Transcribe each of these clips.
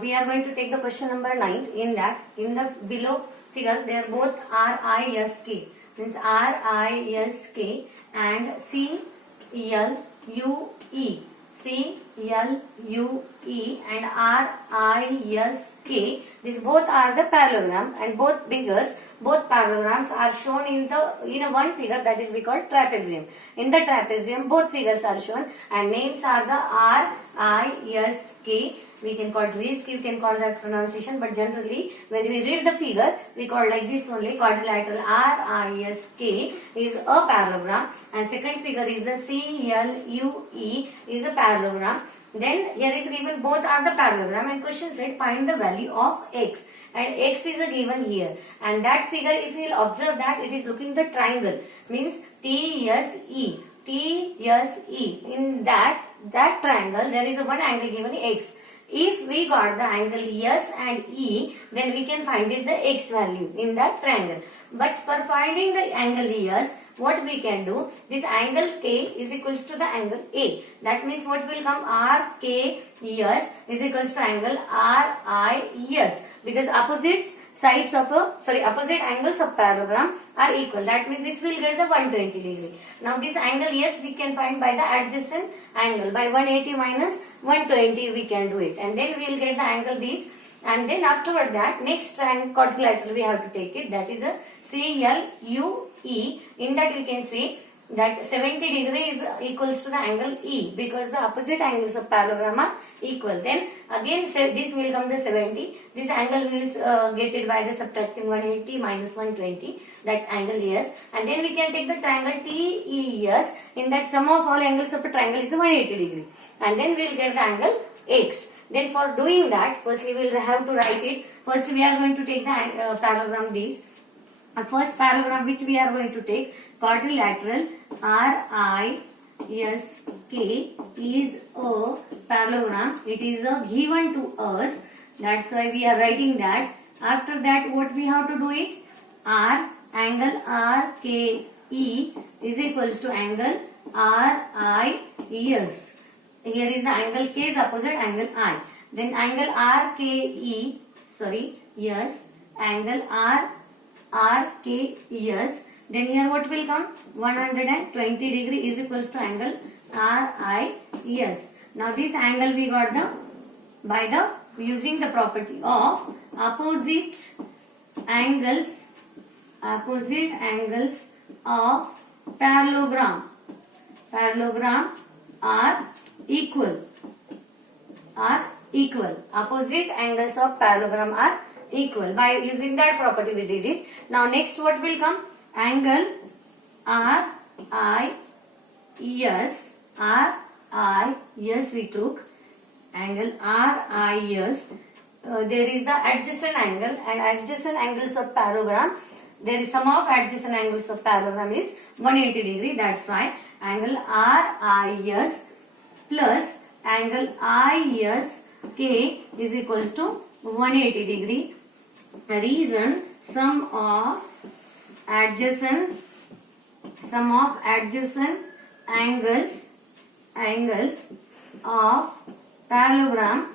we are going to take the question number 9. In that, in the below figure, they are both RISK, means RISK and CLUE. CLUE and RISK. These both are the parallelogram, and both figures, both parallelograms are shown in a one figure, that is we call trapezium. In the trapezium, both figures are shown, and names are the RISK. We can call it risk, you can call that pronunciation, but generally when we read the figure, we call like this only. Quadrilateral RISK is a parallelogram, and second figure is the CLUE is a parallelogram. Then here is given both are the parallelogram, and question said find the value of x, and x is given here, and that figure, if you will observe that it is looking the triangle, means TSE. In that triangle there is a one angle given x. If we got the angle S and E, then we can find it the x value in that triangle. But for finding the angle S, what we can do, this angle K is equals to the angle A. That means what will come, RKS is equals to angle RIS, because opposite angles of parallelogram are equal. That means this will get the 120 degree. Now this angle S we can find by the adjacent angle, by 180 minus 120 we can do it, and then we will get the angle this. And then afterward that, next triangle quadrilateral we have to take it, that is a CLUE. In that we can see that 70 degree is equals to the angle E, because the opposite angles of parallelogram are equal. Then again this will come the 70. This angle will get it by the subtracting 180 minus 120, that angle S. And then we can take the triangle TES. In that sum of all angles of a triangle is 180 degree. And then we will get the angle X. Then for doing that, firstly we will have to write it. Firstly we are going to take the parallelogram this. First parallelogram which we are going to take, quadrilateral RISK is a parallelogram. It is given to us. That's why we are writing that. After that, what we have to do it? Angle RKE is equals to angle RIS. Here is the angle K is opposite angle I. Then angle angle RKES. Then here what will come? 120 degree is equals to angle RIS. Now this angle we got by using the property of opposite angles of parallelogram are equal. Opposite angles of parallelogram are equal. By using that property we did it. Now next what will come? Angle RIS we took. Angle RIS. There is the adjacent angle, and adjacent angles of parallelogram, there is sum of adjacent angles of parallelogram is 180 degree. That's why angle RIS plus angle ISK is equals to 180 degree. Reason, sum of adjacent angles of parallelogram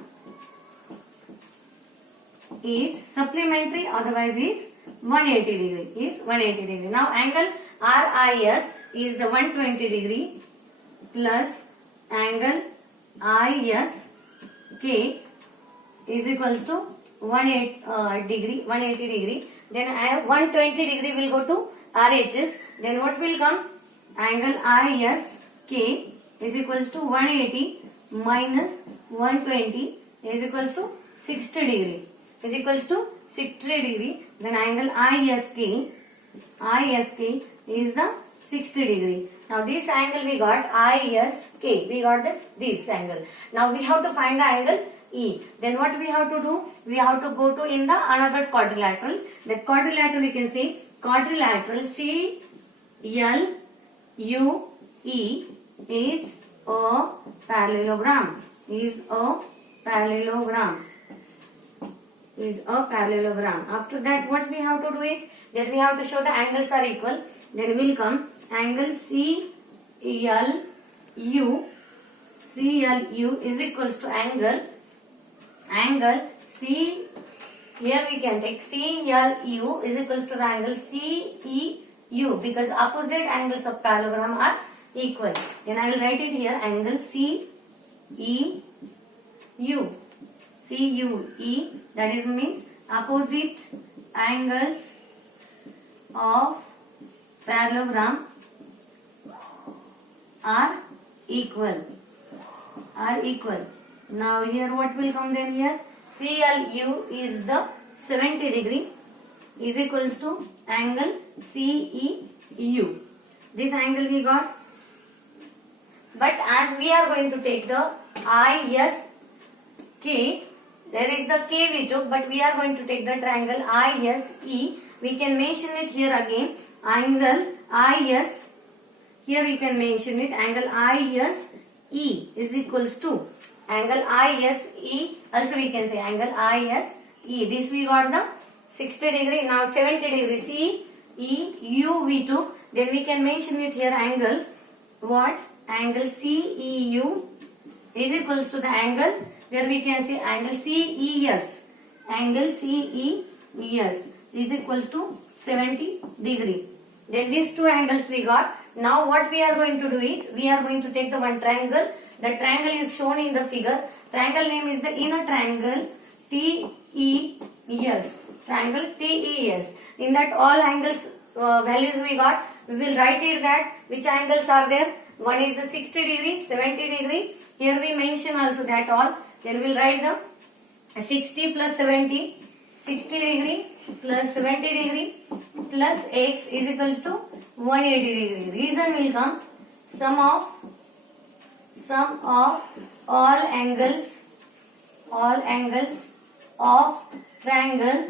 is supplementary, otherwise is 180 degree. Now angle RIS is the 120 degree plus angle ISK is equals to 180 degree. Then 120 degree will go to RHS. Then what will come? Angle ISK is equals to 180 minus 120 is equals to 60 degree. Then angle ISK is the 60 degree. Now this angle we got ISK. We got this angle. Now we have to find the angle E. Then what we have to do? We have to go to in the another quadrilateral. That quadrilateral we can see quadrilateral CLUE is a parallelogram. After that, what we have to do it? That we have to show the angles are equal. Then will come angle CLU is equals to angle angle C, here we can take CLU is equals to the angle CEU, because opposite angles of parallelogram are equal. Then I will write it here, angle CEU, CUE, that is means opposite angles of parallelogram are equal. Now here what will come then here? CLU is the 70 degree is equals to angle CEU. This angle we got. But as we are going to take the ISK, there is the K we took, but we are going to take the triangle ISE. We can mention it here again. Angle IS, here we can mention it, angle ISE is equals to angle ISE, also we can say angle ISE. This we got the 60 degree, now 70 degree CEU we took, then we can mention it here angle, what? Angle CEU is equals to the angle, there we can say angle CES. Angle CES is equals to 70 degree. Then these two angles we got. Now what we are going to do it, we are going to take the one triangle. The triangle is shown in the figure. Triangle name is the inner triangle TES. Triangle TES. In that all angles values we got. We will write it that which angles are there. One is the 60 degree, 70 degree. Here we mention also that all. Then we will write the 60 plus 70. 60 degree plus 70 degree plus x is equals to 180 degree. Reason will come, sum of all angles of triangle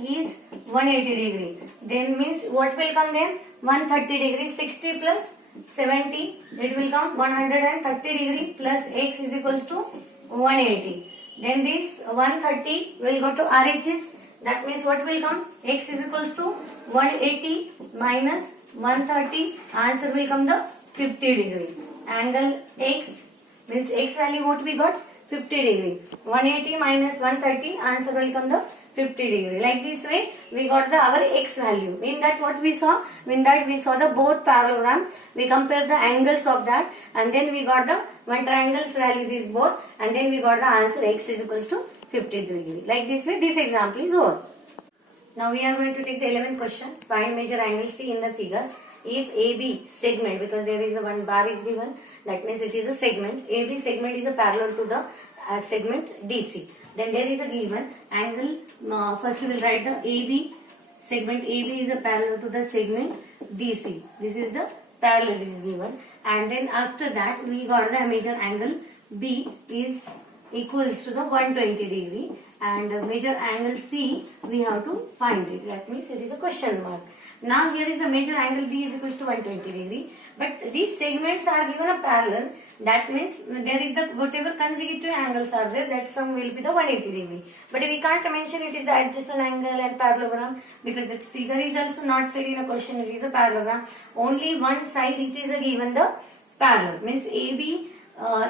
is 180 degree. Then means what will come then? 130 degree. 60 plus 70, it will come 130 degree plus x is equals to 180. Then this 130 will go to RHS. That means what will come? X is equals to 180 minus 130. Answer will come the 50 degree. Angle X means X value what we got? 50 degree. 180 minus 130. Answer will come the 50 degree. Like this way we got the our X value. In that what we saw? In that we saw the both parallelograms. We compared the angles of that and then we got the one triangle's value is both and then we got the answer X is equals to 50 degree. Like this way this example is over. Now we are going to take the 11th question. Find major angle C in the figure. If AB segment, because there is a one bar is given, that means it is a segment. AB segment is a parallel to the segment DC. Then there is a given angle. First we will write the AB. Segment AB is a parallel to the segment DC. This is the parallel is given. And then after that we got the major angle B is equals to the 120 degree. And major angle C we have to find it. That means it is a question mark. Now here is the major angle B is equals to 120 degree. But these segments are given a parallel. That means there is the whatever consecutive angles are there, that sum will be the 180 degree. But we can't mention it is the adjacent angle and parallelogram because that figure is also not said in a question. It is a parallelogram. Only one side it is a given the parallel. Means AB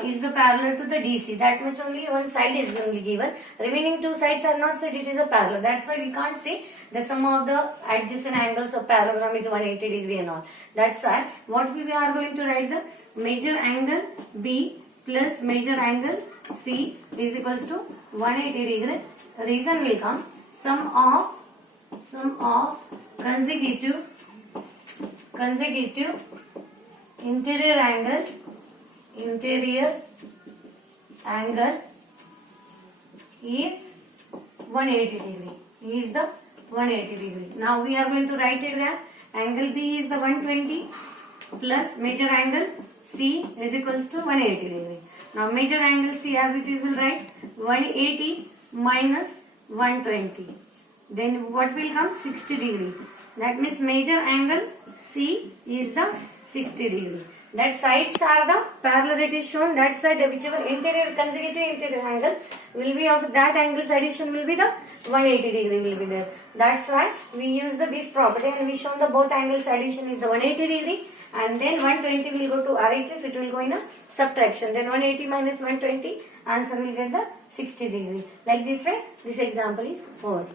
is the parallel to the DC. That much only one side is only given. Remaining two sides are not said it is a parallel. That's why we can't say the sum of the adjacent angles of parallelogram is 180 degree and all. That's why what we are going to write the major angle B plus major angle C is equals to 180 degree. Reason will come sum of consecutive interior angle is 180 degree. Is the 180 degree. Now we are going to write it there. Angle B is the 120 plus major angle C is equals to 180 degree. Now major angle C as it is will write 180 minus 120. Then what will come? 60 degree. That means major angle C is the 60 degree. That sides are the parallel it is shown. That side whichever interior consecutive interior angle will be of that angle's addition will be the 180 degree will be there. That's why we use this property and we shown the both angles addition is the 180 degree and then 120 will go to RHS, it will go in a subtraction. Then 180 minus 120, answer will get the 60 degree. Like this way, this example is over.